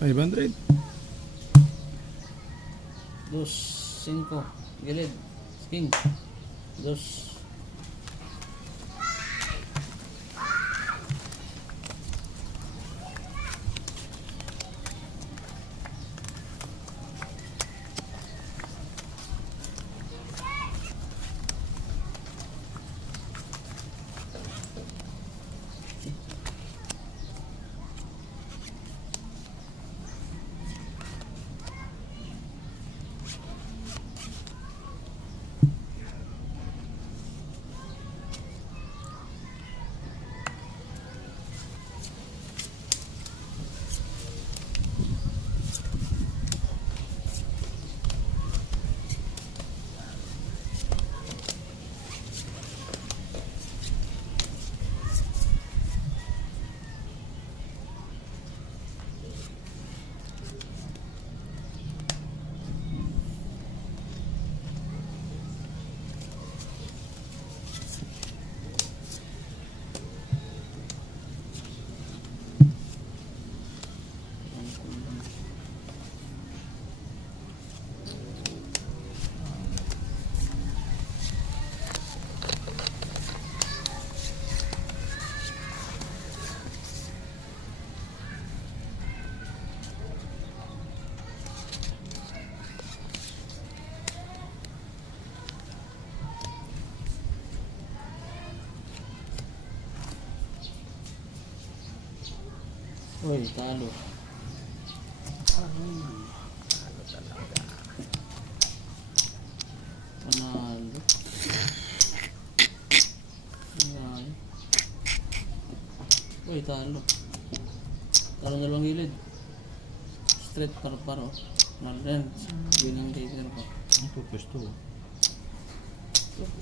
500. 2, 5, gilid, king, 2. Uy, talo. Talo talaga. Panalo. Ayan. Uy, talo. Talo dalawang gilid. Straight par-paro. Marlens. Yun ang taker ko. Ito, pwesto.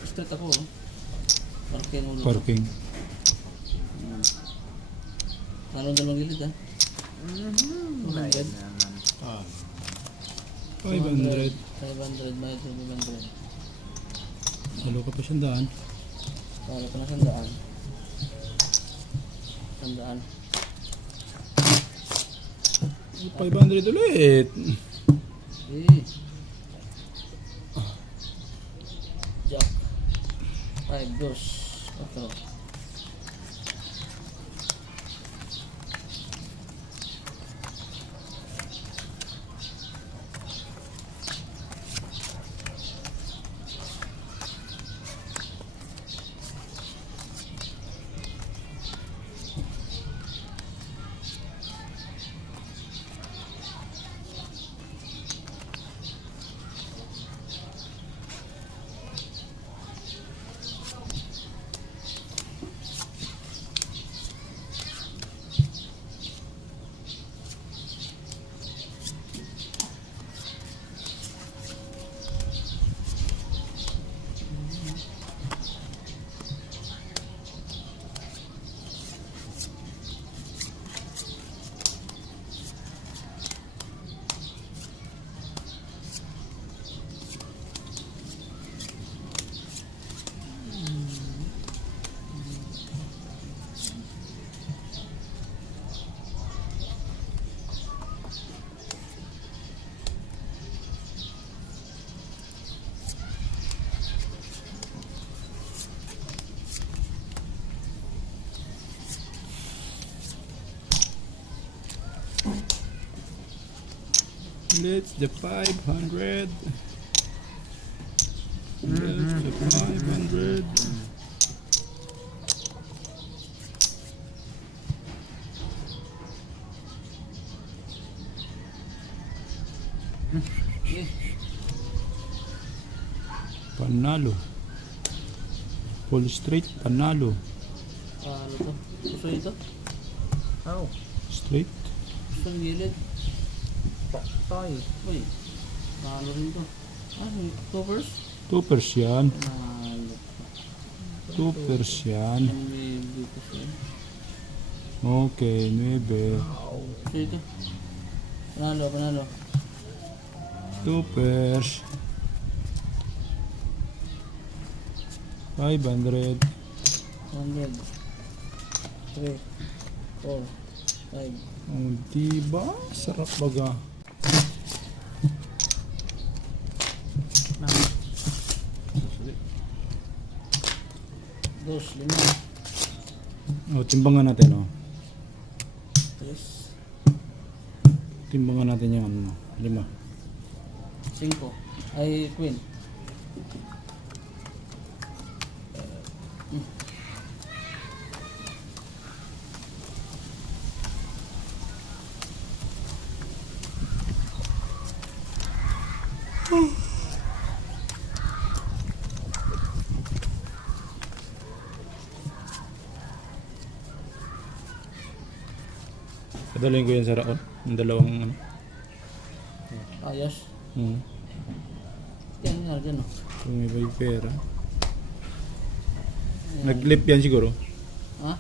Straight ako. Parking ulo. Parking. Ayan. Talo dalawang gilid ha. 200. Ah. 500. 500 by 500. Salo ka pa siyang Talo pa na 100. 100. 500 ulit. Eh. Jack. 5, 2, 4. Let's the 500. Let's the 500. Panalo. Full straight, panalo. Ano to? Gusto ito? Oh, Straight. Gusto ng gilid? tayo. Uy. Talo rin to. Ah, covers? 2%. yan. Talo. 2%. yan. Maybe ko siya. Okay, 9. Gusto ito? Panalo, panalo. 2%. 500. 100. 3, 4, 5. Oh, diba? Sarap baga. Na. Dos, lima. Oh, timbangan natin, oh. Tres, Timbangan natin yung ano, 5. cinco. Ay, queen. Padalhin ko yan sa raon. Yung dalawang ano. Ayos. Hmm. Yan nga dyan, oh. Kung may may pera. Nag-clip yan siguro. Ha?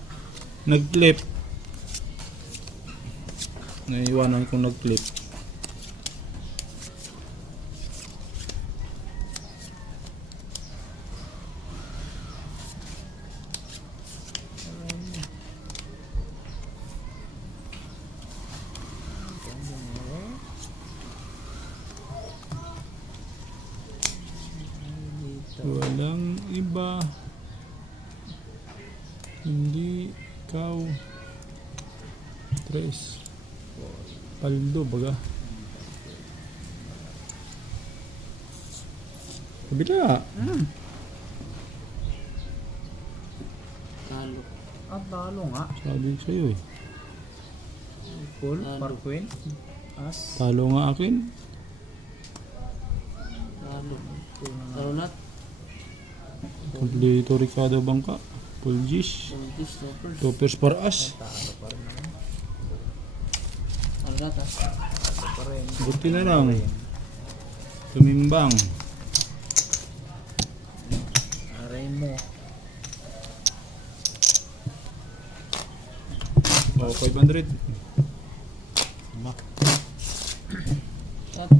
Nag-clip. Naiwanan kong nag-clip. Walang iba. Hindi ikaw. Tres. Paldo baga. Kabila. Talo. At talo nga. Sabi ko sa'yo eh. Full, Talo. par queen. As. Talo nga akin. Talo. Full na nga. Talo lahat. Kompleto Ricardo Bangka. Full G's. Soltis, toppers. Toppers para as. Talo pa rin naman. Talo lahat, ha? Talo pa rin. Buti na lang. Tumimbang. Aray mo. Oh, 500. Tama. Cut.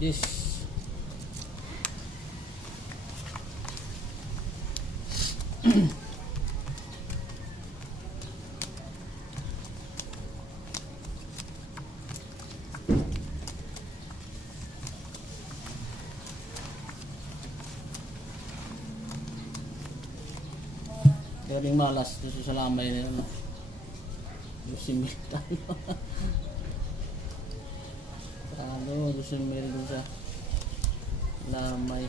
This. Galing malas doon sa lamay na yun. Lusimil tayo. Ano, lusimil doon sa lamay.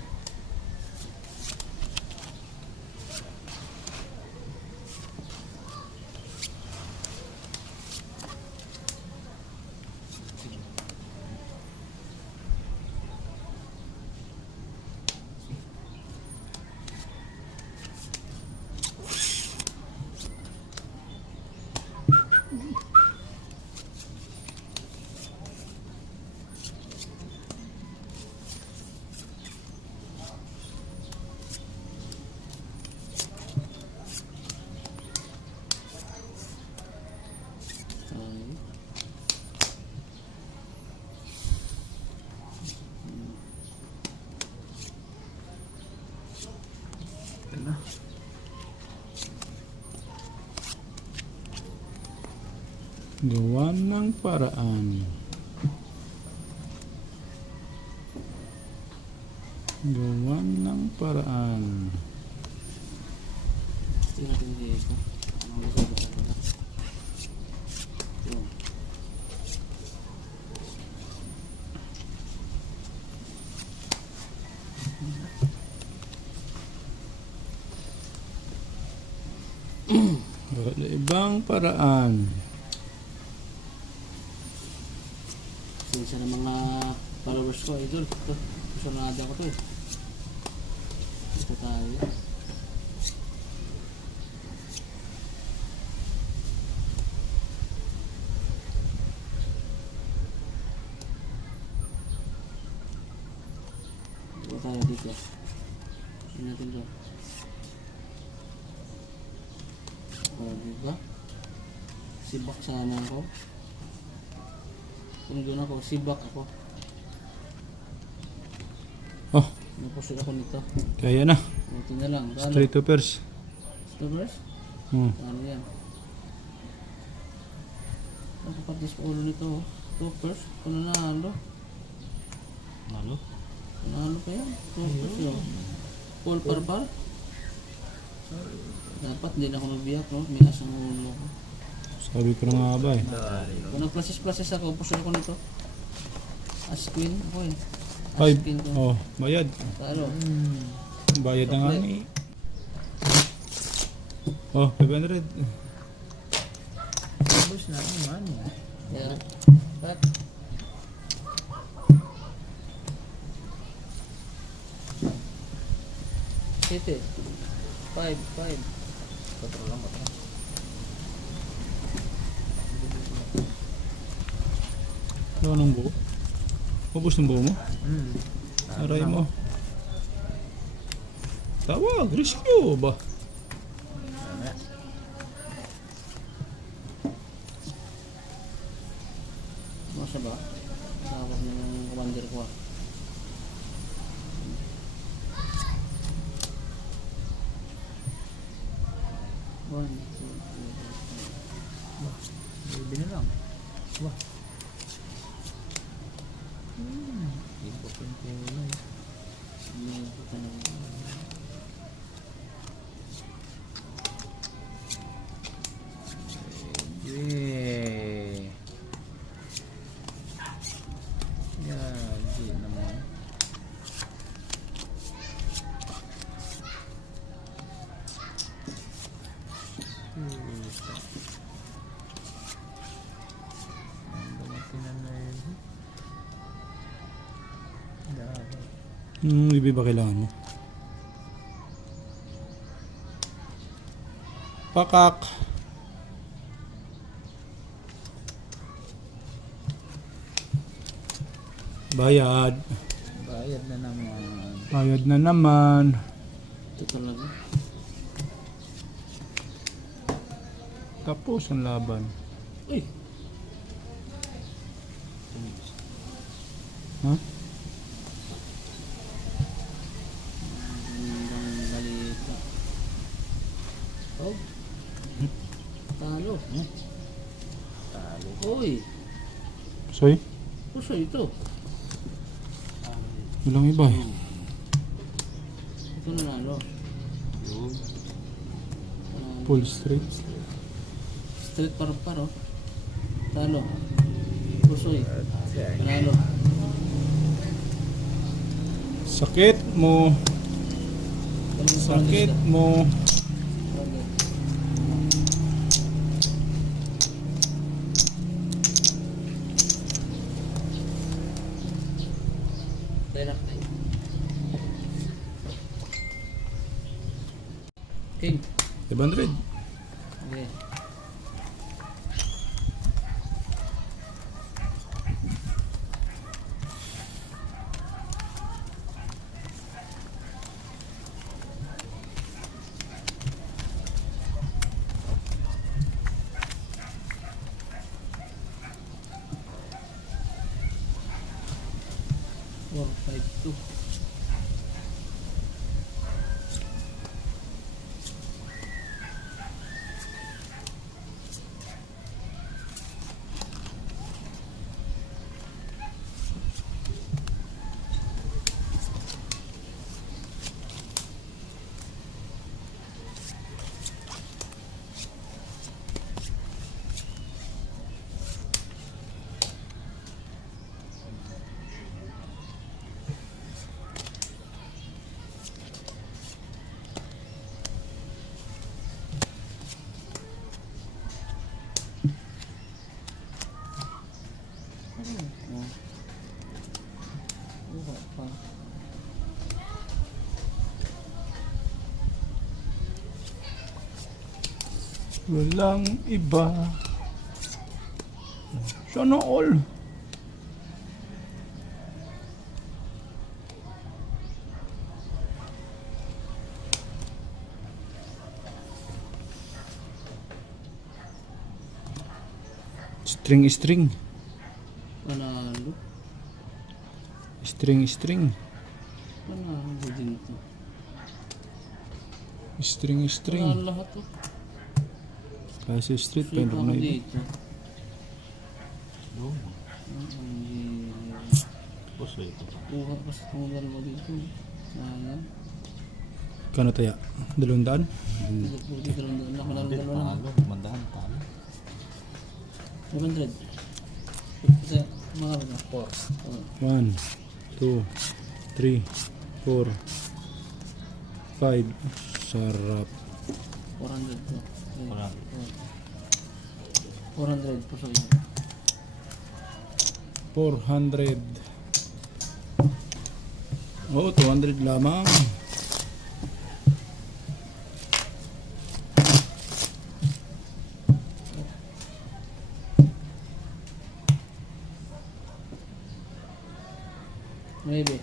Ito na. Gawa ng paraan. Gawa ng paraan. Tingnan natin dito. Ano gusto ko talaga. Yun. Wala ibang paraan. Isa ng mga followers ko, idol. Ito, personality ako to eh. Ito tayo. Ito tayo dito. Sino natin to? O, diba? Sibak sana ako. Kung doon ako, sibak ako. Oh, Napusul ako nito. kaya na. Ito na lang. Talo. Straight toppers. Stubers? Ano yan? Nakapatis pa ulo nito. Toppers? Pananalo. Nalo? Panalo pa yan. Toppers yun. Paul Parpar? Dapat din ako magbiyak, no? May asang ulo ko. Sabi ko na nga ba eh. Kung nag-plasis ako, puso ko nito. As queen ako eh. As Five. queen ko. Oh, bayad. Talo. Bayad na nga ni. Oh, 500. Tapos na ang money. Yeah. But, City. 5. Patro lang, patro. Ano ng buo? Ubus ng buo mo? Aray mo. Tawag, rescue ba? Masa ba? Tawag ng commander ko ah. One, two, three, four, Baby na lang. Wah. Hindi ko pintulo eh. five. May buta na Yay! Yagi naman. Ang dumating na nerve. Dapat. Ibi ba kailangan mo? Pakak. Bayad. Bayad na naman. Bayad na naman. ito talaga. Tapos ang laban. Uy! Ha? Ang balita. Oh! Talo. Talo. Uy! Soy? Puso ito. Walang iba eh. Ito nanalo. Full straight. Straight paro. Talo. Pusoy. Panalo. Sakit mo. Sakit mo. Relax na. King. 500. Okay. Four, five, two. Buka pa. Walang iba. Sana all. String. Panalo. String. Panalo din ito. String. Wala lahat to. Kasi street, Sweet pero ako na dito. Doon. Puso ito. Kuha pa sa itong dalawa dito. Sayang. Kano taya? 200? Pwede dalawang doon. Nakalaro Hindi, dalawa lang. talo. Mandahan, talo. 200. Kasi mga na. 1, 2, 3, 4, 5. Sarap. 400 to. Wala. 400 puso yun. 400. Oh, 200 lamang. Maybe.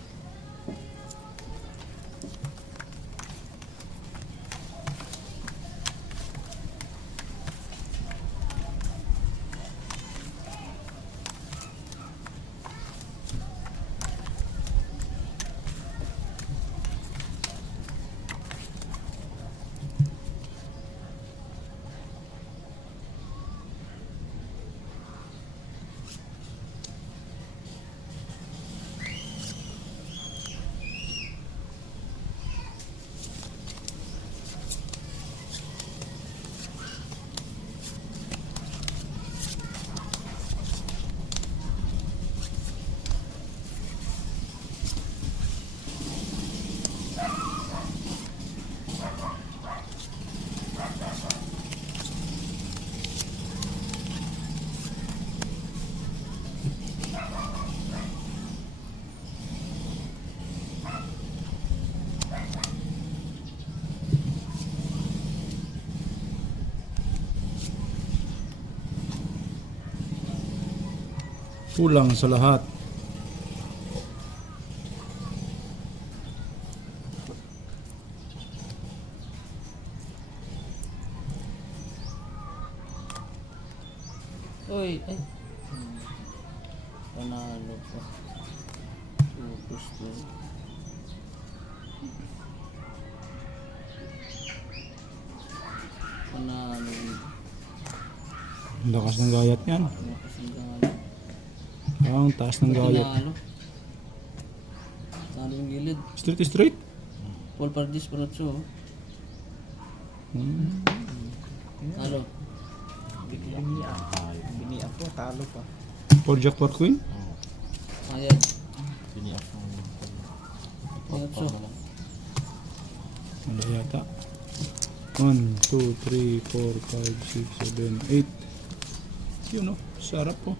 Kulang sa lahat. Uy, ay. Panalo pa. Focus to. Panalo dito. Lakas ng gayat yan. Nakasanggalan. Ang taas ng gayat. Panalo. Panalo yung gilid. Straight. Paul Pardis Paratso. Talo. Bini ako, talo pa. 4 jack 4 queen. Ayan. Bini ako. Paratso. Wala yata. 1, 2, 3, 4, 5, 6, 7, 8. Yun o. Sarap po.